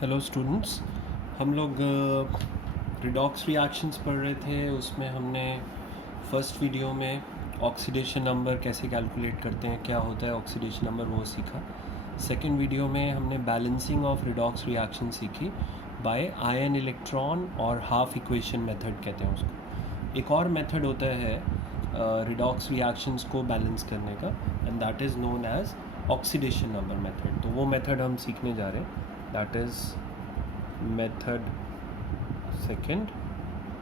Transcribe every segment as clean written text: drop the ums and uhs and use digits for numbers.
Hello students, हम लोग redox reactions पढ़ रहे थे। उसमें हमने फर्स्ट वीडियो में ऑक्सीडेशन नंबर कैसे कैलकुलेट करते हैं, क्या होता है ऑक्सीडेशन नंबर, वो सीखा। सेकेंड वीडियो में हमने बैलेंसिंग ऑफ रिडॉक्स रिएक्शन सीखी बाय आयन इलेक्ट्रॉन और हाफ इक्वेशन मेथड कहते हैं उसको। एक और मेथड होता है रिडॉक्स रिएक्शंस को बैलेंस करने का, and that is known as oxidation number method. तो वो मेथड हम सीखने जा रहे हैं, that is method second,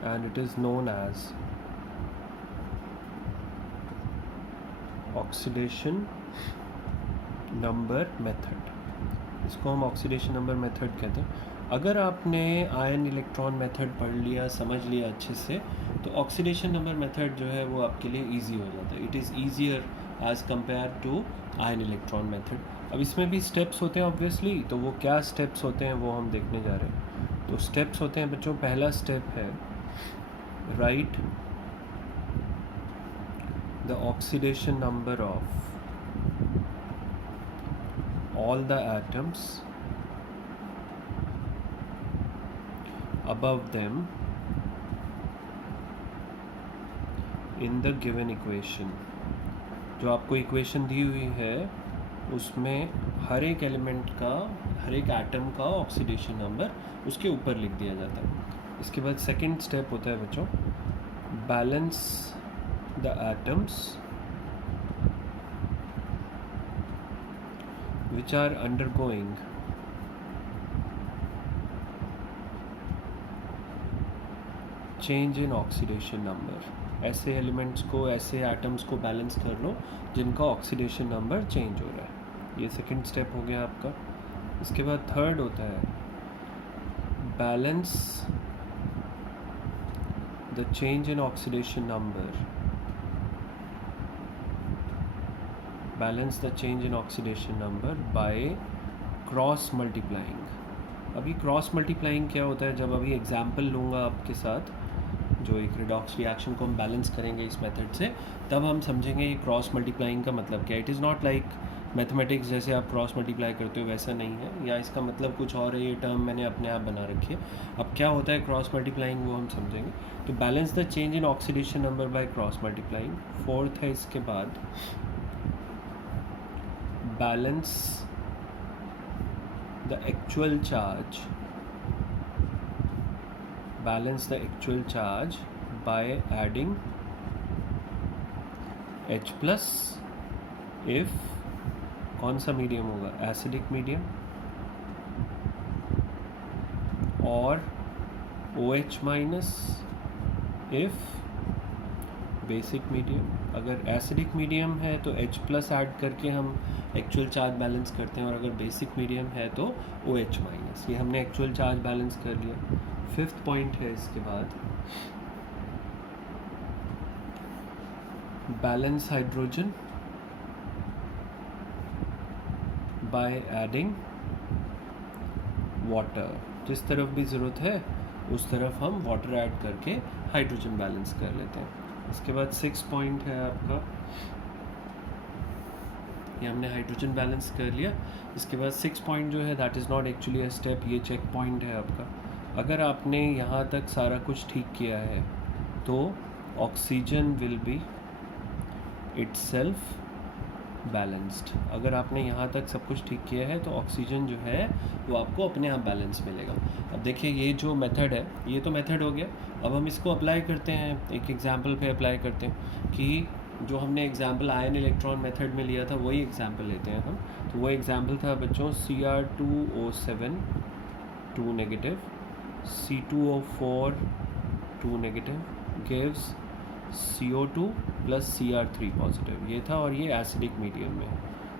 and it is known as oxidation number method। इसको हम ऑक्सीडेशन नंबर मेथड कहते हैं। अगर आपने आयन इलेक्ट्रॉन मेथड पढ़ लिया, समझ लिया अच्छे से, तो ऑक्सीडेशन नंबर मेथड जो है वो आपके लिए इजी हो जाता है। It is easier as compare to ion electron method. अब इसमें भी स्टेप्स होते हैं ऑब्वियसली, तो वो क्या स्टेप्स होते हैं वो हम देखने जा रहे हैं। तो स्टेप्स होते हैं बच्चों, पहला स्टेप है right the oxidation number of all the atoms above them in the given equation। जो आपको इक्वेशन दी हुई है उसमें हर एक एलिमेंट का, हर एक एटम का ऑक्सीडेशन नंबर उसके ऊपर लिख दिया जाता है। इसके बाद सेकंड स्टेप होता है बच्चों, balance the atoms which are undergoing change in oxidation number। ऐसे एलिमेंट्स को, ऐसे एटम्स को बैलेंस कर लो जिनका ऑक्सीडेशन नंबर चेंज हो रहा है। ये सेकंड स्टेप हो गया आपका। इसके बाद थर्ड होता है balance the change in oxidation number, balance the change in oxidation number by cross multiplying. अभी क्रॉस मल्टीप्लाइंग क्या होता है, जब अभी एग्जाम्पल लूँगा आपके साथ, जो एक रिडॉक्स रिएक्शन को हम बैलेंस करेंगे इस मेथड से, तब हम समझेंगे ये क्रॉस मल्टीप्लाइंग का मतलब क्या है। It is not like mathematics जैसे आप क्रॉस मल्टीप्लाई करते हो वैसा नहीं है, या इसका मतलब कुछ और है, ये टर्म मैंने अपने आप बना रखी है। अब क्या होता है क्रॉस मल्टीप्लाइंग वो हम समझेंगे। तो balance the change in oxidation number by cross multiplying. Fourth है इसके बाद balance the actual charge, balance the actual charge by adding H plus if कौन सा मीडियम होगा, एसिडिक मीडियम, और OH minus if basic medium. अगर acidic medium है तो H प्लस ऐड करके हम एक्चुअल चार्ज बैलेंस करते हैं, और अगर बेसिक मीडियम है तो OH माइनस। ये हमने एक्चुअल चार्ज बैलेंस कर लिया। फिफ्थ पॉइंट है इसके बाद balance hydrogen by adding water. जिस तरफ भी ज़रूरत है उस तरफ हम वाटर ऐड करके हाइड्रोजन बैलेंस कर लेते हैं। इसके बाद सिक्स पॉइंट है आपका, ये हमने हाइड्रोजन बैलेंस कर लिया। इसके बाद सिक्स पॉइंट जो है that is not actually a step, ये चेक पॉइंट है आपका। अगर आपने यहाँ तक सारा कुछ ठीक किया है तो oxygen will be itself balanced. अगर आपने यहाँ तक सब कुछ ठीक किया है तो ऑक्सीजन जो है वो आपको अपने आप बैलेंस मिलेगा। अब देखिए ये जो मेथड है ये तो मेथड हो गया। अब हम इसको अप्लाई करते हैं, एक एग्जांपल पे अप्लाई करते हैं कि जो हमने एग्जांपल आयन इलेक्ट्रॉन मेथड में लिया था वही एग्जांपल लेते हैं हम। तो वो एग्जांपल था बच्चों Cr2O7 2 negative, C2O4 2 negative gives CO2 plus Cr3 positive. ये था, और ये एसिडिक मीडियम में।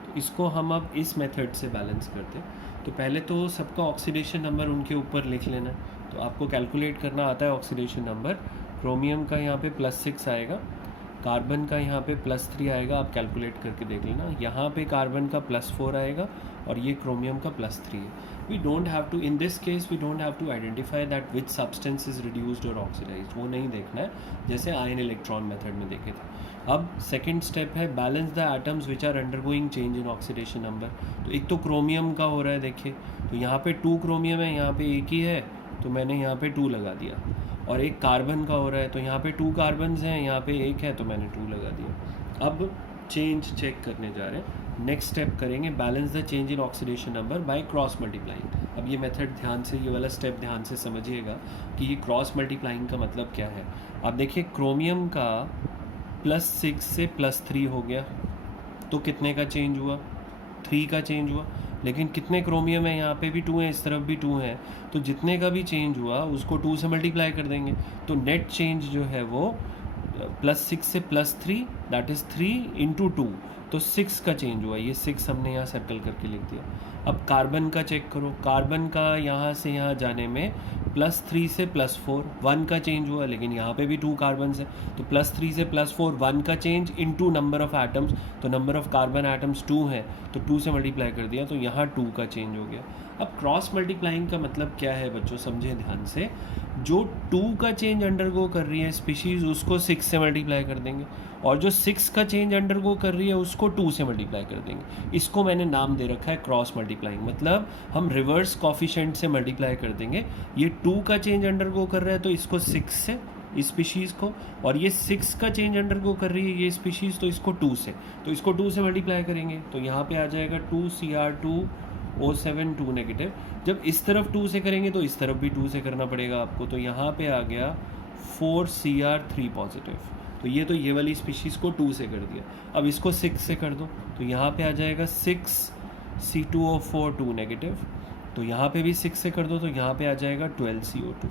तो इसको हम अब इस मेथड से बैलेंस करते हैं। तो पहले तो सबका ऑक्सीडेशन नंबर उनके ऊपर लिख लेना। तो आपको कैलकुलेट करना आता है ऑक्सीडेशन नंबर। क्रोमियम का यहाँ पे +6 आएगा, कार्बन का यहाँ पे +3 आएगा, आप कैलकुलेट करके देख लेना। यहाँ पे कार्बन का +4 आएगा और ये क्रोमियम का +3 है. We don't have to, in this case we don't have to identify that which substance is reduced और ऑक्सीडाइज्ड, वो नहीं देखना है जैसे आयन इलेक्ट्रॉन मेथड में देखे थे. अब सेकेंड स्टेप है balance the atoms which are undergoing change in oxidation number. तो एक तो क्रोमियम का हो रहा है, देखिए तो यहाँ पे 2 क्रोमियम है, यहाँ पे एक ही है तो मैंने यहाँ पे 2 लगा दिया. और एक कार्बन का हो रहा है तो यहाँ पे 2 कार्बन्स हैं, यहाँ पे एक है तो मैंने 2 लगा दिया. अब चेंज चेक करने जा रहे हैं. नेक्स्ट स्टेप करेंगे balance the change in oxidation number by cross multiplying. अब ये मेथड ध्यान से, ये वाला स्टेप ध्यान से समझिएगा कि ये क्रॉस मल्टीप्लाइंग का मतलब क्या है. अब देखिए क्रोमियम का +6 से +3 हो गया तो कितने का चेंज हुआ, 3 का चेंज हुआ. लेकिन कितने क्रोमियम है, यहाँ पे भी 2 है, इस तरफ भी 2 है, तो जितने का भी चेंज हुआ उसको 2 से मल्टीप्लाई कर देंगे. तो नेट चेंज जो है वो +6 से +3 दैट इज़ 3 × 2, तो 6 का चेंज हुआ. ये 6 हमने यहाँ सर्कल करके लिख दिया. अब कार्बन का चेक करो. कार्बन का यहाँ से यहाँ जाने में +3 से +4 1 का चेंज हुआ, लेकिन यहाँ पे भी 2 कार्बन्स हैं तो +3 से +4 1 का change into number of atoms, तो नंबर ऑफ़ कार्बन एटम्स 2 है तो 2 से मल्टीप्लाई कर दिया तो यहाँ 2 का चेंज हो गया. अब क्रॉस मल्टीप्लाइंग का मतलब क्या है बच्चों, समझें ध्यान से. जो 2 का चेंज अंडरगो कर रही है स्पीशीज़ उसको 6 से मल्टीप्लाई कर देंगे, और जो 6 का चेंज अंडरगो कर रही है उसको 2 से मल्टीप्लाई कर देंगे. इसको मैंने नाम दे रखा है क्रॉस मल्टीप्लाइंग. मतलब हम रिवर्स कॉफिशेंट से मल्टीप्लाई कर देंगे. ये 2 का चेंज अंडरगो कर रहा है तो इसको 6 से, इस स्पीशीज़ को, और ये 6 का चेंज अंडरगो कर रही है ये स्पीशीज़ तो इसको 2 से, तो इसको 2 से मल्टीप्लाई करेंगे तो यहाँ पे आ जाएगा 2Cr2O7 2 नेगेटिव. जब इस तरफ 2 से करेंगे तो इस तरफ भी 2 से करना पड़ेगा आपको, तो यहाँ पे आ गया 4Cr3 पॉजिटिव. तो ये वाली स्पीशीज़ को 2 से कर दिया. अब इसको 6 से कर दो तो यहाँ पे आ जाएगा 6C2O4 2 नेगेटिव. तो यहाँ पे भी 6 से कर दो तो यहाँ पे आ जाएगा 12CO2.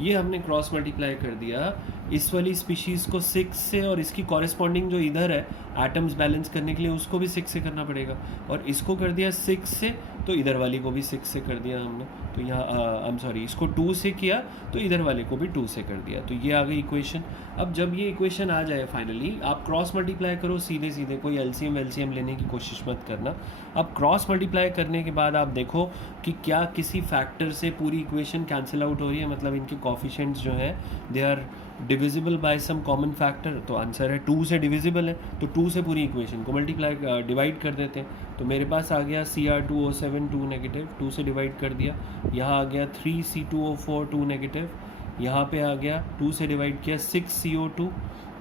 ये हमने क्रॉस मल्टीप्लाई कर दिया इस वाली स्पीशीज़ को 6 से, और इसकी कॉरेस्पॉन्डिंग जो इधर है एटम्स बैलेंस करने के लिए उसको भी 6 से करना पड़ेगा, और इसको कर दिया 6 से तो इधर वाली को भी 6 से कर दिया हमने. तो यहाँ इसको 2 से किया तो इधर वाले को भी 2 से कर दिया. तो ये आ गई इक्वेशन. अब जब ये इक्वेशन आ जाए फाइनली, आप क्रॉस मल्टीप्लाई करो सीधे सीधे, कोई एलसीएम लेने की कोशिश मत करना. अब क्रॉस मल्टीप्लाई करने के बाद आप देखो कि क्या किसी फैक्टर से पूरी इक्वेशन कैंसिल आउट हो रही है, मतलब इनके कोफिशिएंट्स जो हैं they are divisible by some common factor. तो आंसर है 2 से डिविजिबल है, तो 2 से पूरी इक्वेशन को डिवाइड कर देते हैं. तो मेरे पास आ गया Cr2O7 2 नेगेटिव, 2 से डिवाइड कर दिया. यहाँ आ गया 3C2O4 2 नेगेटिव, यहाँ पे आ गया 2 से डिवाइड किया 6CO2,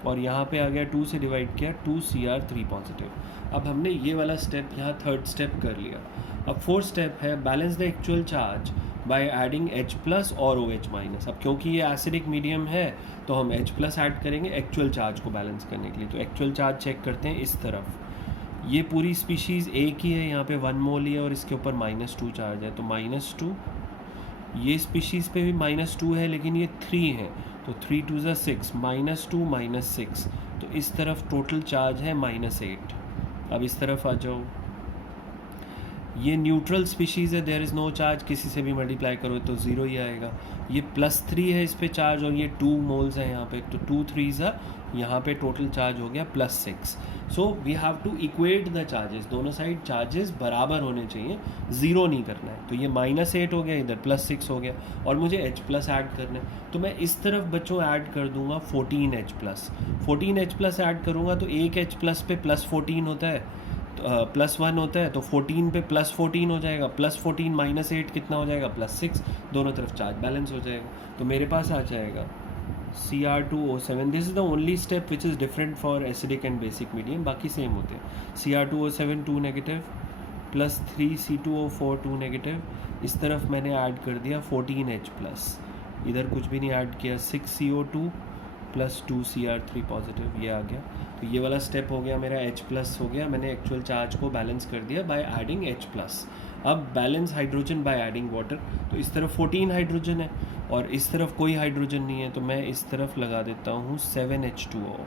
और यहाँ पे आ गया 2 से डिवाइड किया 2Cr3 पॉजिटिव. अब हमने ये वाला स्टेप यहाँ थर्ड स्टेप कर लिया. अब फोर्थ स्टेप है balance the actual charge by adding H+ और OH-. अब क्योंकि ये एसिडिक मीडियम है तो हम H+ ऐड करेंगे एक्चुअल चार्ज को बैलेंस करने के लिए. तो एक्चुअल चार्ज चेक करते हैं. इस तरफ ये पूरी स्पीशीज़ एक ही है, यहाँ पे 1 मोल ही है और इसके ऊपर -2 चार्ज है तो -2. ये स्पीशीज़ पे भी -2 है लेकिन ये 3 है तो 3 2 ज़ा 6, -2 -6, तो इस तरफ टोटल चार्ज है -8. अब इस तरफ आ जाओ, ये न्यूट्रल स्पीशीज़ है, देयर इज़ नो चार्ज, किसी से भी मल्टीप्लाई करो तो 0 ही आएगा. ये +3 है इस पे चार्ज और ये 2 मोल्स है यहाँ पे, तो 2 3 ज़ा यहाँ पे टोटल चार्ज हो गया +6. So we have to equate the charges, दोनों साइड चार्जेस बराबर होने चाहिए, 0 नहीं करना है. तो ये -8 हो गया, इधर +6 हो गया, और मुझे H+ ऐड करना है तो मैं इस तरफ बच्चों ऐड कर दूंगा 14H+. 14H+ ऐड करूँगा तो एक H+ पे +14 होता है, +1 होता है, तो 14 पे +14 हो जाएगा, +14 -8 कितना हो जाएगा, +6. दोनों तरफ चार्ज बैलेंस हो जाएगा. तो मेरे पास आ जाएगा Cr2O7. This is the only step which is different for acidic and basic medium, बाकी सेम होते हैं. Cr2O7 2 negative + 3C2O4 2 negative. इस तरफ मैंने ऐड कर दिया 14H+, इधर कुछ भी नहीं ऐड किया, 6CO2 + 2Cr3 पॉजिटिव, ये आ गया. तो ये वाला स्टेप हो गया मेरा, H+ हो गया, मैंने एक्चुअल चार्ज को बैलेंस कर दिया बाय एडिंग H+. अब balance hydrogen by adding water. तो इस तरफ 14 हाइड्रोजन है और इस तरफ कोई हाइड्रोजन नहीं है, तो मैं इस तरफ लगा देता हूँ 7H2O.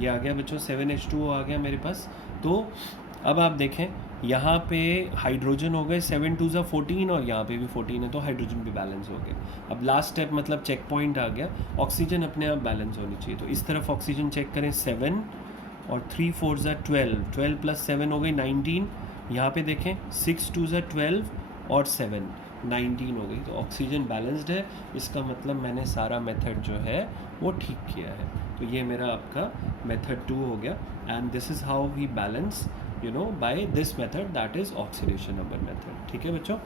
ये आ गया बच्चों, 7H2O आ गया मेरे पास. तो अब आप देखें यहाँ पे हाइड्रोजन हो गए 7 2 ज़ा 14 और यहाँ पे भी 14 है, तो हाइड्रोजन भी बैलेंस हो गया. अब लास्ट स्टेप मतलब चेक पॉइंट आ गया, ऑक्सीजन अपने आप बैलेंस होनी चाहिए. तो इस तरफ ऑक्सीजन चेक करें, 7 और 3 4 ज़ा 12, 12 + 7 हो गई 19, यहाँ पे देखें 6 2 ज़ा 12 और 7 19 हो गई, तो ऑक्सीजन बैलेंस्ड है, इसका मतलब मैंने सारा मेथड जो है वो ठीक किया है। तो ये मेरा आपका मेथड 2 हो गया, and this is how we balance by this method, that is oxidation number method. ठीक है बच्चों।